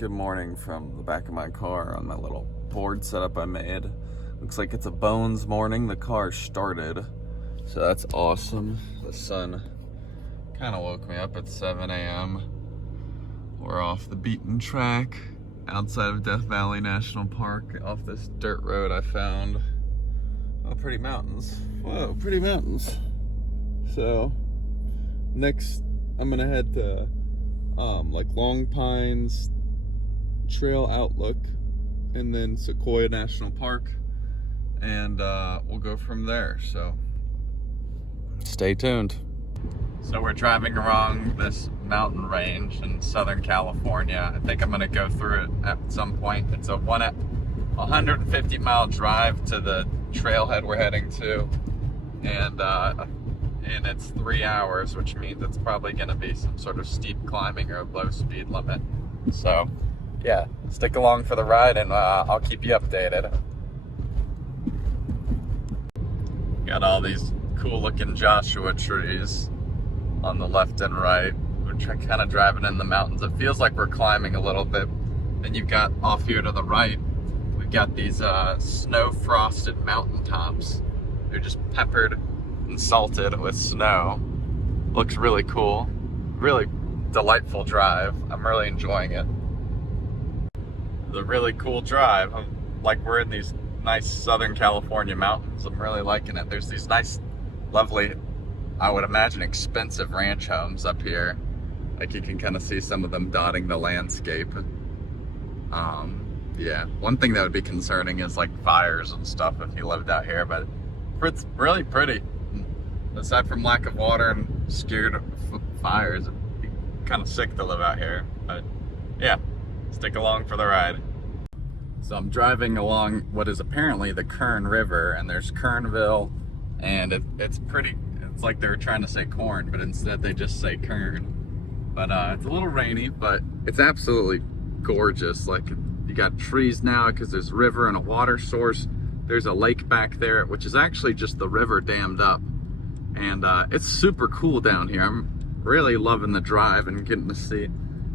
Good morning from the back of my car on my little board setup I made. Looks like it's a Bones morning. The car started, so that's awesome. The sun kind of woke me up at 7 a.m. We're off the beaten track outside of Death Valley National Park off this dirt road I found. Oh, pretty mountains. Whoa, pretty mountains. So next I'm gonna head to like Long Pines Trail Outlook and then Sequoia National Park, and we'll go from there. So stay tuned. So we're driving along this mountain range in Southern California. I think I'm gonna go through it at some point. It's a 150-mile drive to the trailhead we're heading to, and it's 3 hours, which means it's probably gonna be some sort of steep climbing or a low speed limit. So yeah, stick along for the ride and I'll keep you updated. Got all these cool looking Joshua trees on the left and right. We're kind of driving in the mountains. It feels like we're climbing a little bit. And you've got off here to the right, we've got these snow frosted mountaintops. They're just peppered and salted with snow. Looks really cool. Really delightful drive. I'm really enjoying it. It's a really cool drive. Like we're in these nice Southern California mountains. I'm really liking it. There's these nice, lovely, I would imagine expensive ranch homes up here. Like you can kind of see some of them dotting the landscape. Yeah, one thing that would be concerning is like fires and stuff if you lived out here, but it's really pretty. Aside from lack of water and scared of fires, it'd be kind of sick to live out here. But yeah, stick along for the ride. So I'm driving along what is apparently the Kern River, and there's Kernville, and it's pretty, it's like they were trying to say corn, but instead they just say Kern. But it's a little rainy, but it's absolutely gorgeous. Like you got trees now because there's a river and a water source. There's a lake back there, which is actually just the river dammed up. And it's super cool down here. I'm really loving the drive and getting to see.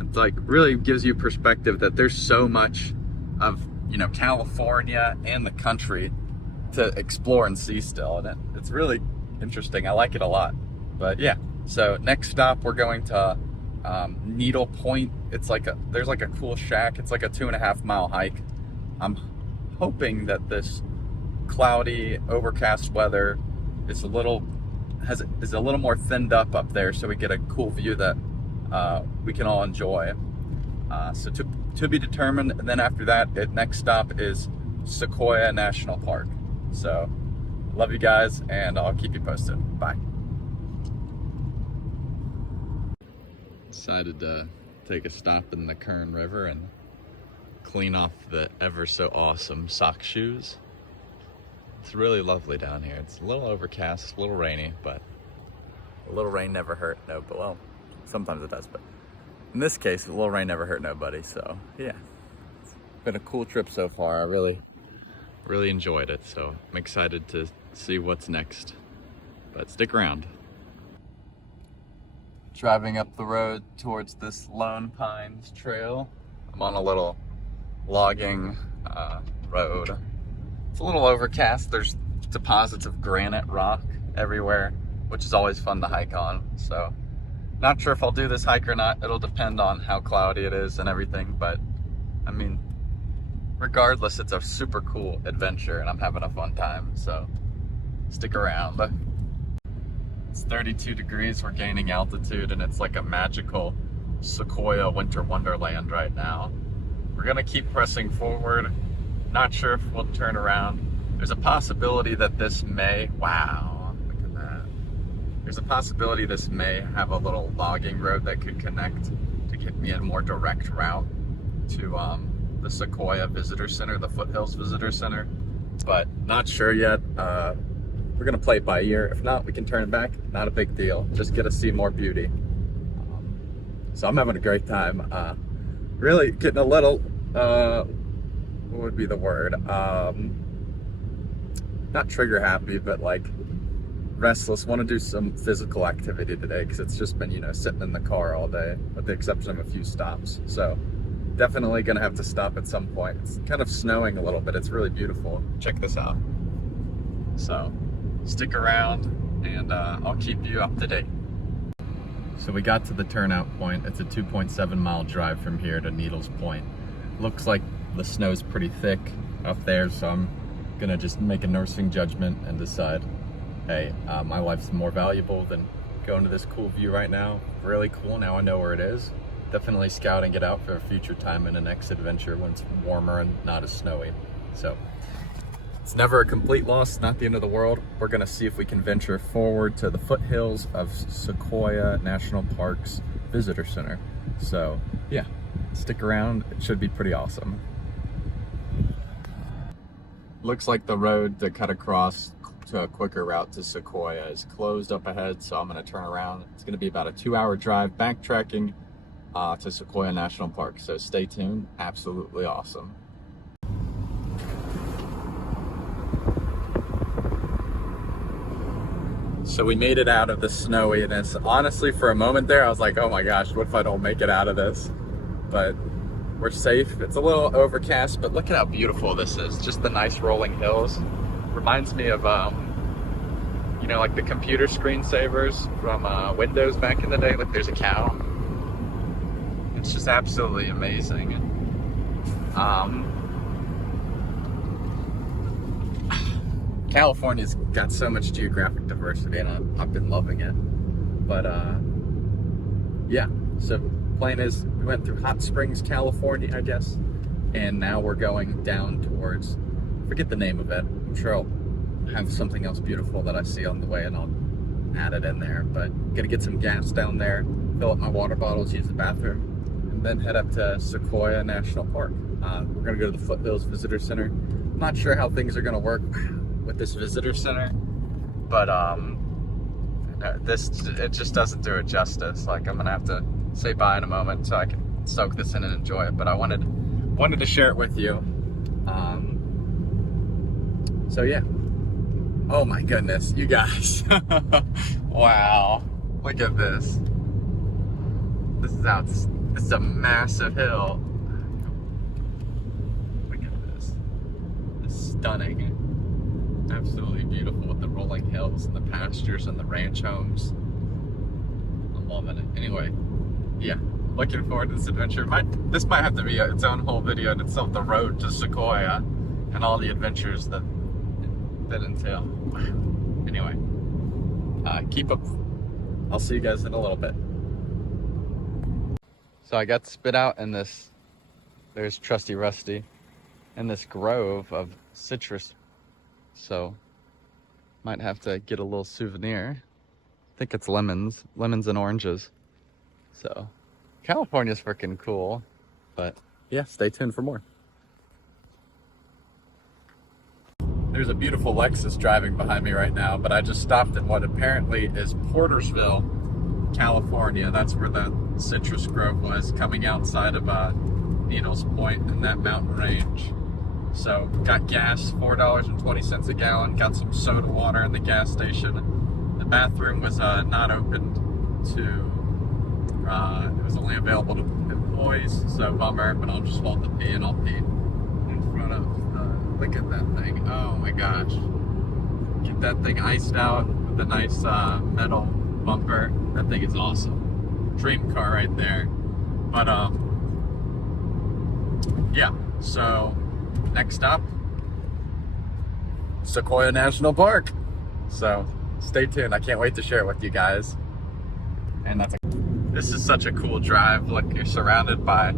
It's like really gives you perspective that there's so much of, you know, California and the country to explore and see still. And it's really interesting. I like it a lot. But yeah, so next stop we're going to Needle Point. It's like there's like a cool shack. It's like a 2.5-mile hike. I'm hoping that this cloudy, overcast weather is a little more thinned up there, so we get a cool view that we can all enjoy. So to be determined. And then after that, next stop is Sequoia National Park. So love you guys, and I'll keep you posted. Bye. Decided to take a stop in the Kern River and clean off the ever so awesome sock shoes. It's really lovely down here. It's a little overcast, a little rainy, but a little rain never hurt nobody. Well, sometimes it does, but in this case, a little rain never hurt nobody. So yeah, it's been a cool trip so far. I really enjoyed it. So I'm excited to see what's next, but stick around. Driving up the road towards this Lone Pines trail. I'm on a little logging road. It's a little overcast. There's deposits of granite rock everywhere, which is always fun to hike on. So not sure if I'll do this hike or not. It'll depend on how cloudy it is and everything, but I mean, regardless, it's a super cool adventure and I'm having a fun time, so stick around. It's 32 degrees, we're gaining altitude, and it's like a magical Sequoia winter wonderland right now. We're gonna keep pressing forward. Not sure if we'll turn around. There's a possibility that this may, wow, look at that. There's a possibility this may have a little logging road that could connect to get me a more direct route to the Sequoia Visitor Center, the Foothills Visitor Center, but not sure yet. We're gonna play it by ear. If not, we can turn it back. Not a big deal. Just get to see more beauty. So I'm having a great time. Really getting a little, what would be the word? Not trigger happy, but like restless. Want to do some physical activity today because it's just been, you know, sitting in the car all day with the exception of a few stops. So definitely gonna have to stop at some point. It's kind of snowing a little bit. It's really beautiful. Check this out. So stick around and I'll keep you up to date. So we got to the turnout point. It's a 2.7 mile drive from here to Needles Point. Looks like the snow's pretty thick up there, so I'm gonna just make a nursing judgment and decide, hey, my life's more valuable than going to this cool view right now. Really cool, now I know where it is. Definitely scouting it out for a future time in the next adventure when it's warmer and not as snowy. So it's never a complete loss, not the end of the world. We're gonna see if we can venture forward to the foothills of Sequoia National Park's Visitor Center. So yeah, stick around, it should be pretty awesome. Looks like the road to cut across to a quicker route to Sequoia is closed up ahead, so I'm gonna turn around. It's gonna be about a 2-hour drive backtracking to Sequoia National Park, so stay tuned, absolutely awesome. So we made it out of the snowiness. Honestly, for a moment there, I was like, oh my gosh, what if I don't make it out of this? But we're safe. It's a little overcast, but look at how beautiful this is. Just the nice rolling hills. Reminds me of, you know, like the computer screensavers from Windows back in the day. Look, there's a cow. It's just absolutely amazing. California's got so much geographic diversity, and I've been loving it. But yeah, so plan is we went through Hot Springs, California, I guess, and now we're going down towards, forget the name of it. I'm sure I'll have something else beautiful that I see on the way and I'll add it in there. But gonna get some gas down there, fill up my water bottles, use the bathroom, and then head up to Sequoia National Park. We're gonna go to the Foothills Visitor Center. I'm not sure how things are gonna work with this visitor center, but it just doesn't do it justice. Like, I'm gonna have to say bye in a moment so I can soak this in and enjoy it. But I wanted to share it with you. So yeah. Oh my goodness, you guys! Wow, look at this. This is a massive hill. Look at this. It's stunning. Absolutely beautiful with the rolling hills and the pastures and the ranch homes. I'm loving it. Anyway, yeah, looking forward to this adventure. This might have to be its own whole video in itself, the road to Sequoia and all the adventures that entail. Anyway, keep up. I'll see you guys in a little bit. So I got spit out in this, there's Trusty Rusty, in this grove of citrus. So might have to get a little souvenir. I think it's lemons and oranges. So California's freaking cool. But yeah, stay tuned for more. There's a beautiful Lexus driving behind me right now, but I just stopped in what apparently is Portersville, California. That's where the citrus grove was, coming outside of Needles Point in that mountain range. So got gas, $4.20 a gallon, got some soda water in the gas station. The bathroom was not open to, it was only available to employees, so bummer, but I'll just hold the pee and I'll pee in front of, look at that thing, oh my gosh. Get that thing iced out with a nice metal bumper. That thing is awesome. Dream car right there. But yeah, so next up, Sequoia National Park. So stay tuned. I can't wait to share it with you guys. And this is such a cool drive. Look, you're surrounded by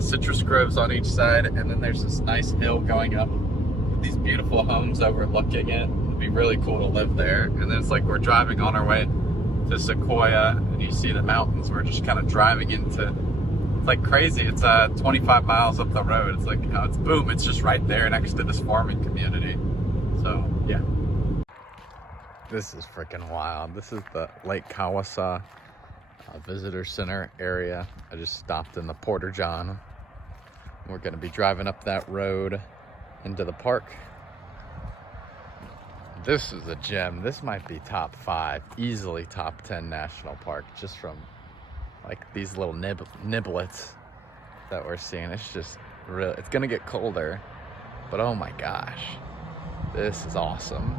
citrus groves on each side, and then there's this nice hill going up with these beautiful homes overlooking it. It'd be really cool to live there. And then it's like we're driving on our way to Sequoia, and you see the mountains. We're just kind of driving into, it's like crazy. It's 25 miles up the road. It's like, oh, it's boom, it's just right there next to this farming community. So yeah, this is freaking wild. This is the Lake Kawasa Visitor Center area. I just stopped in the Porter John. We're gonna be driving up that road into the park. This is a gem. This might be top 5, easily top 10 national park, just from like these little niblets that we're seeing. It's just really, it's gonna get colder, but oh my gosh, this is awesome.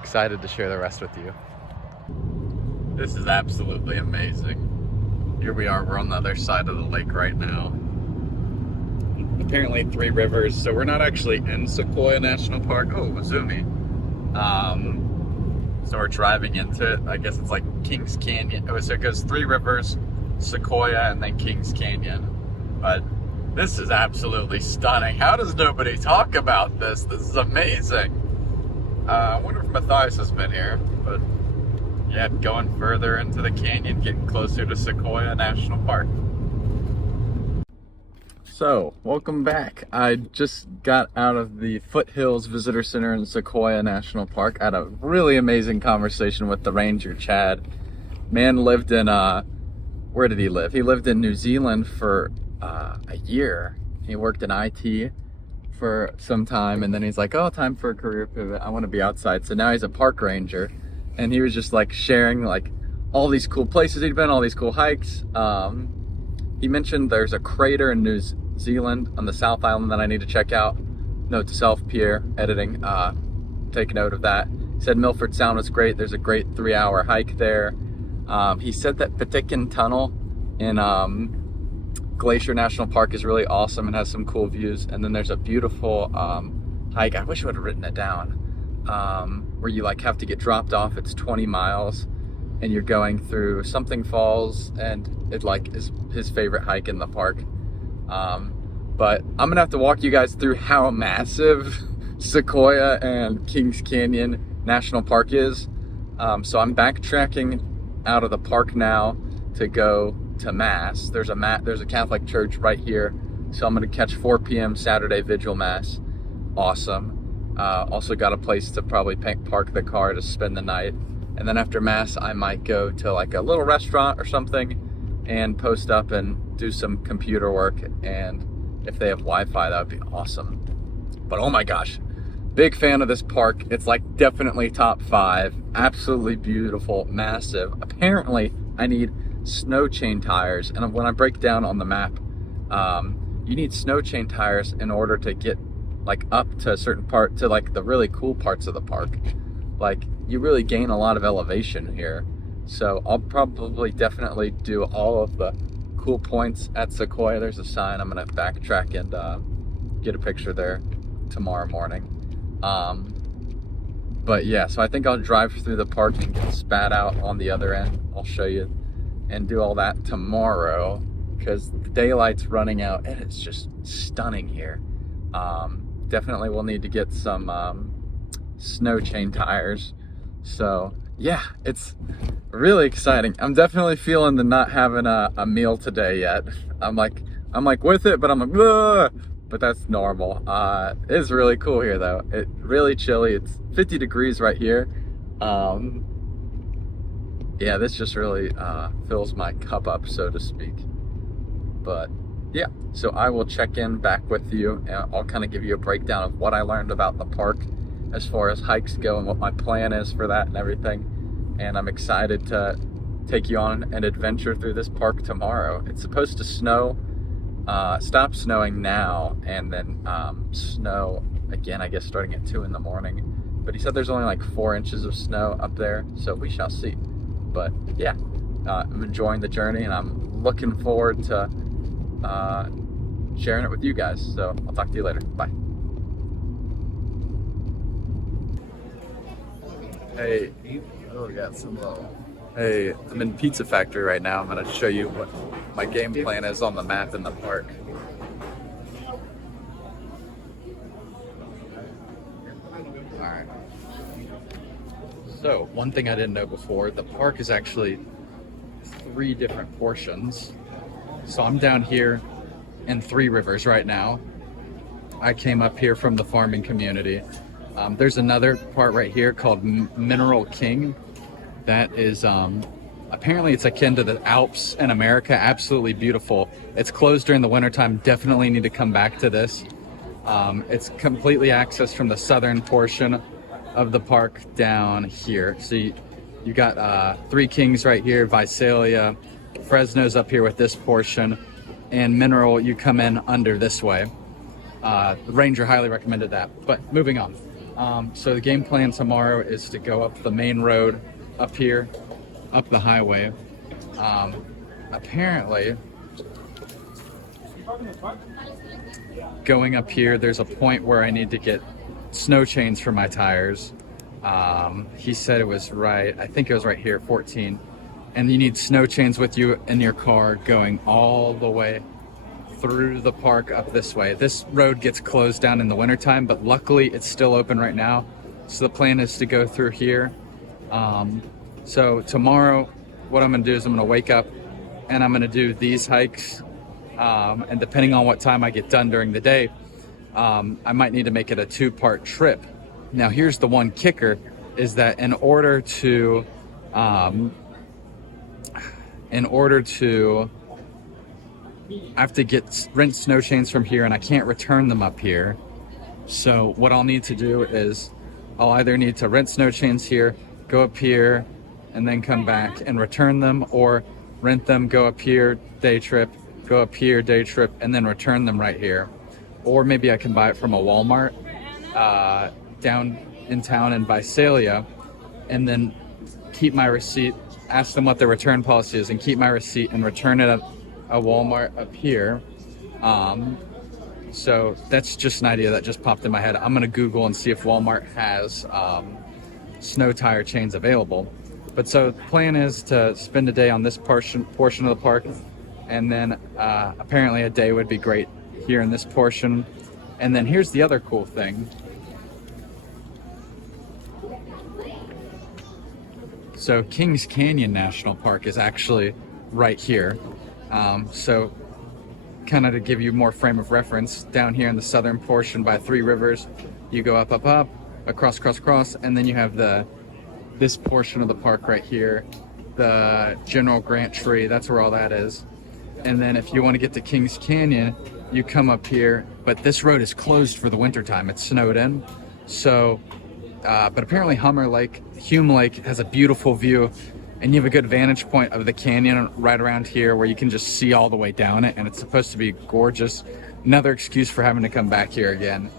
Excited to share the rest with you. This is absolutely amazing. Here we are, we're on the other side of the lake right now. Apparently 3 rivers, so we're not actually in Sequoia National Park. Oh, Mazumi. So we're driving into it. I guess it's like Kings Canyon. Oh, so it goes 3 rivers, Sequoia, and then Kings Canyon. But this is absolutely stunning. How does nobody talk about this? This is amazing. I wonder if Matthias has been here, but yeah, going further into the canyon, getting closer to Sequoia National Park. So, welcome back. I just got out of the Foothills Visitor Center in Sequoia National Park. I had a really amazing conversation with the ranger, Chad. Man lived in, where did he live? He lived in New Zealand for a year. He worked in IT for some time, and then he's like, oh, time for a career pivot. I want to be outside. So now he's a park ranger, and he was just like sharing like all these cool places he'd been, all these cool hikes. He mentioned there's a crater in New Zealand on the South Island that I need to check out. Note to self, Pierre, editing, take note of that. He said Milford Sound was great. There's a great 3-hour hike there. He said that Patikan Tunnel in Glacier National Park is really awesome and has some cool views. And then there's a beautiful hike, I wish I would have written it down, where you like have to get dropped off. It's 20 miles and you're going through something falls, and it like is his favorite hike in the park. But I'm gonna have to walk you guys through how massive Sequoia and Kings Canyon National Park is. So I'm backtracking out of the park now to go to Mass. There's a Catholic church right here, so I'm gonna catch 4 p.m. Saturday Vigil Mass. Awesome. Also got a place to probably park the car to spend the night, and then after Mass I might go to like a little restaurant or something and post up and do some computer work, and if they have Wi-Fi that would be awesome. But oh my gosh, big fan of this park. It's like definitely top 5. Absolutely beautiful, massive. Apparently I need snow chain tires, and when I break down on the map, you need snow chain tires in order to get like up to a certain part, to like the really cool parts of the park. Like you really gain a lot of elevation here, so I'll probably definitely do all of the cool points at Sequoia. There's a sign. I'm gonna backtrack and get a picture there tomorrow morning. But yeah, so I think I'll drive through the park and get spat out on the other end. I'll show you and do all that tomorrow because the daylight's running out and it's just stunning here. Definitely will need to get some snow chain tires. So yeah, it's really exciting. I'm definitely feeling the not having a meal today yet. I'm like with it, but I'm like, ugh! But that's normal. It's really cool here though. It's really chilly. It's 50 degrees right here. Yeah, this just really fills my cup up, so to speak. But yeah, so I will check in back with you, and I'll kind of give you a breakdown of what I learned about the park as far as hikes go and what my plan is for that and everything. And I'm excited to take you on an adventure through this park tomorrow. It's supposed to snow, stop snowing now, and then snow again, I guess, starting at 2 in the morning. But he said there's only like 4 inches of snow up there, so we shall see. But yeah, I'm enjoying the journey, and I'm looking forward to sharing it with you guys. So I'll talk to you later. Bye. Hey, oh, we got some low. Hey, I'm in Pizza Factory right now. I'm gonna show you what my game plan is on the map in the park. Alright. So, one thing I didn't know before, the park is actually 3 different portions. So I'm down here in 3 Rivers right now. I came up here from the farming community. There's another part right here called Mineral King. That is, apparently it's akin to the Alps in America. Absolutely beautiful. It's closed during the wintertime. Definitely need to come back to this. It's completely accessed from the southern portion of the park down here. So you got 3 Kings right here, Visalia, Fresno's up here with this portion, and Mineral, you come in under this way. The Ranger highly recommended that. But moving on. So the game plan tomorrow is to go up the main road up here, up the highway. Apparently, going up here, there's a point where I need to get snow chains for my tires. He said it was right, I think it was right here, 14. And you need snow chains with you in your car going all the way through the park up this way. This road gets closed down in the wintertime, but luckily it's still open right now. So the plan is to go through here. So tomorrow, what I'm gonna do is I'm gonna wake up and I'm gonna do these hikes. And depending on what time I get done during the day, I might need to make it a 2-part trip. Now here's the one kicker, is that in order to I have to rent snow chains from here, and I can't return them up here. So what I'll need to do is I'll either need to rent snow chains here, go up here, and then come back and return them, or rent them, go up here, day trip, go up here, day trip, and then return them right here. Or maybe I can buy it from a Walmart down in town in Visalia, and then keep my receipt, ask them what their return policy is, and keep my receipt and return it at a Walmart up here. So that's just an idea that just popped in my head. I'm gonna Google and see if Walmart has snow tire chains available. But so the plan is to spend a day on this portion of the park, and then apparently a day would be great here in this portion. And then here's the other cool thing. So Kings Canyon National Park is actually right here. So kind of to give you more frame of reference, down here in the southern portion by Three Rivers, you go up, across, and then you have this portion of the park right here, the General Grant tree, that's where all that is. And then if you want to get to Kings Canyon, you come up here, but this road is closed for the winter time. It's snowed in. So, but apparently Hume Lake has a beautiful view, and you have a good vantage point of the canyon right around here where you can just see all the way down it, and it's supposed to be gorgeous. Another excuse for having to come back here again.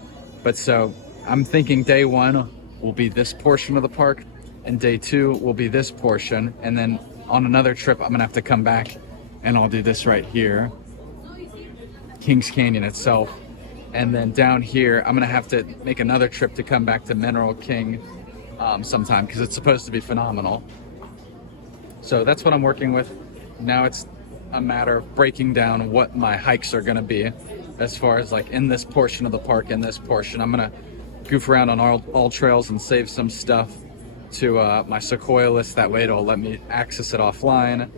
But so I'm thinking day 1 will be this portion of the park, and day 2 will be this portion, and then on another trip I'm gonna have to come back and I'll do this right here, Kings Canyon itself. And then down here I'm gonna have to make another trip to come back to Mineral King sometime, because it's supposed to be phenomenal. So that's what I'm working with. Now it's a matter of breaking down what my hikes are gonna be, as far as like in this portion of the park, in this portion. I'm gonna goof around on all trails and save some stuff to my Sequoia list. That way it'll let me access it offline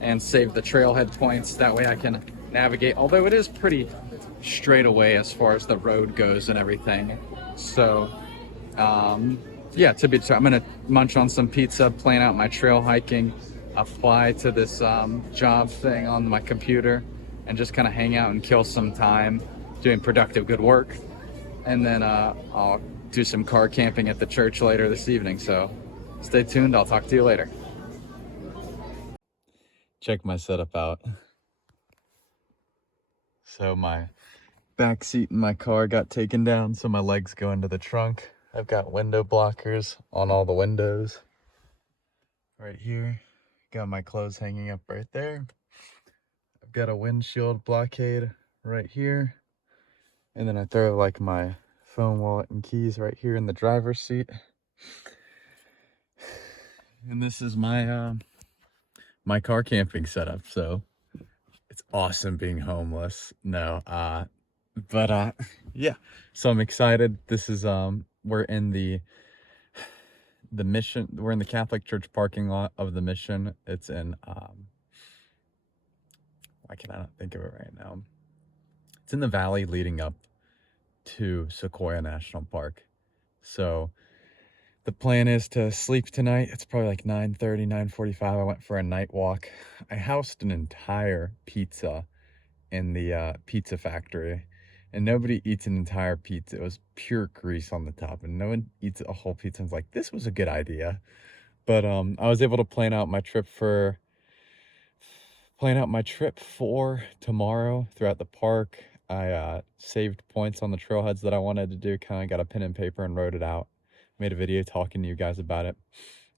and save the trailhead points. That way I can navigate, although it is pretty straight away as far as the road goes and everything. So yeah, I'm gonna munch on some pizza, plan out my trail hiking, apply to this job thing on my computer, and just kind of hang out and kill some time doing productive good work. And then I'll do some car camping at the church later this evening. So stay tuned, I'll talk to you later. Check my setup out. So my back seat in my car got taken down, so my legs go into the trunk. I've got window blockers on all the windows right here. Got my clothes hanging up right there. I've got a windshield blockade right here. And then I throw like my phone, wallet, and keys right here in the driver's seat. And this is my my car camping setup. So it's awesome being homeless. No, but yeah. So I'm excited. This is we're in the Mission. We're in the Catholic Church parking lot of the Mission. It's in why can I not think of it right now? It's in the valley leading up to Sequoia National Park. So the plan is to sleep tonight. It's probably like 9:30, 9:45. I went for a night walk. I housed an entire pizza in the pizza factory, and nobody eats an entire pizza. It was pure grease on the top, and no one eats a whole pizza. I was like, this was a good idea. But I was able to plan out my trip for plan out my trip for tomorrow throughout the park. I saved points on the trailheads that I wanted to do, kind of got a pen and paper and wrote it out. Made a video talking to you guys about it.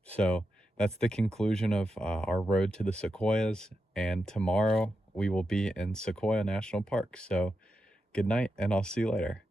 So that's the conclusion of our road to the Sequoias. And tomorrow we will be in Sequoia National Park. So good night, and I'll see you later.